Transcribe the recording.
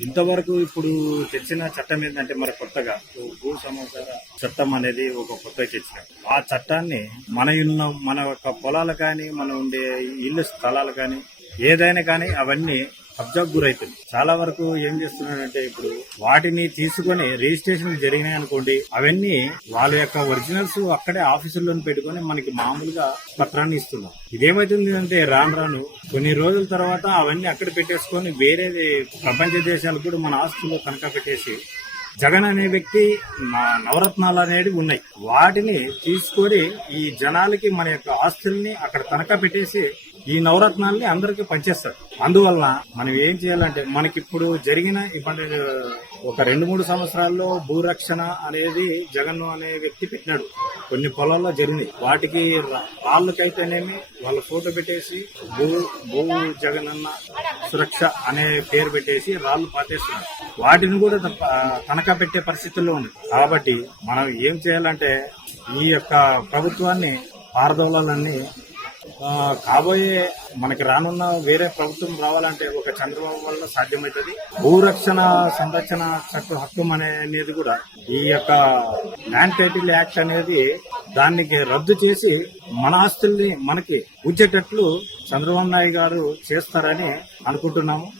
ఇంతవరకు ఇప్పుడు తెచ్చిన చట్టం ఏంటంటే మరి కొత్తగా భూ సమాచార చట్టం అనేది ఒక కొత్తగా తెచ్చిన. ఆ చట్టాన్ని మన ఉన్న మన యొక్క పొలాలు కానీ మన ఉండే ఇల్లు స్థలాలు కానీ ఏదైనా కానీ అవన్నీ కబ్జాకు గురైతుంది చాలా వరకు ఏం చేస్తున్నారంటే ఇప్పుడు వాటిని తీసుకొని రిజిస్ట్రేషన్ జరిగినాయి అనుకోండి అవన్నీ వాళ్ళ యొక్క ఒరిజినల్స్ అక్కడే ఆఫీసుల్లో పెట్టుకొని మనకి మామూలుగా పత్రాన్ని ఇస్తున్నారు. ఇదేమైతుంది అంటే రాను రాను కొన్ని రోజుల తర్వాత అవన్నీ అక్కడ పెట్టేసుకొని వేరే ప్రపంచ దేశాలు కూడా మన ఆస్తుల్లో కనుక పెట్టేసి జగన్ అనే వ్యక్తి నవరత్నాలు అనేవి ఉన్నాయి. వాటిని తీసుకొని ఈ జనాలకి మన యొక్క ఆస్తుల్ని అక్కడ తనఖా పెట్టేసి ఈ నవరత్నాల్ని అందరికీ పంచేస్తారు. అందువల్ల మనం ఏం చేయాలంటే మనకి ఇప్పుడు జరిగిన ఇప్పుడు ఒక రెండు మూడు సంవత్సరాల్లో భూరక్షణ అనేది జగన్ అనే వ్యక్తి పెట్టినాడు. కొన్ని పొలాల్లో జరిగింది వాటికి రాళ్ళకైతేనేమి వాళ్ళ ఫోటో పెట్టేసి భూ భూ జగన్ అన్న సురక్ష అనే పేరు పెట్టేసి రాళ్ళు పాతేస్తున్నారు. వాటిని కూడా తనఖా పెట్టే పరిస్థితుల్లో ఉంది. కాబట్టి మనం ఏం చేయాలంటే ఈ యొక్క ప్రభుత్వాన్ని పారదోలాలని కాబోయే మనకి రానున్న వేరే ప్రభుత్వం రావాలంటే ఒక చంద్రబాబు వల్ల సాధ్యమవుతుంది. భూరక్షణ సంరక్షణ చట్ట హక్కు అనేది కూడా ఈ యొక్క ల్యాండ్ టైటిల్ యాక్ట్ అనేది దానికి రద్దు చేసి మన ఆస్తుల్ని మనకి ఉంచేటట్లు చంద్రబాబు నాయుడు గారు చేస్తారని అనుకుంటున్నాము.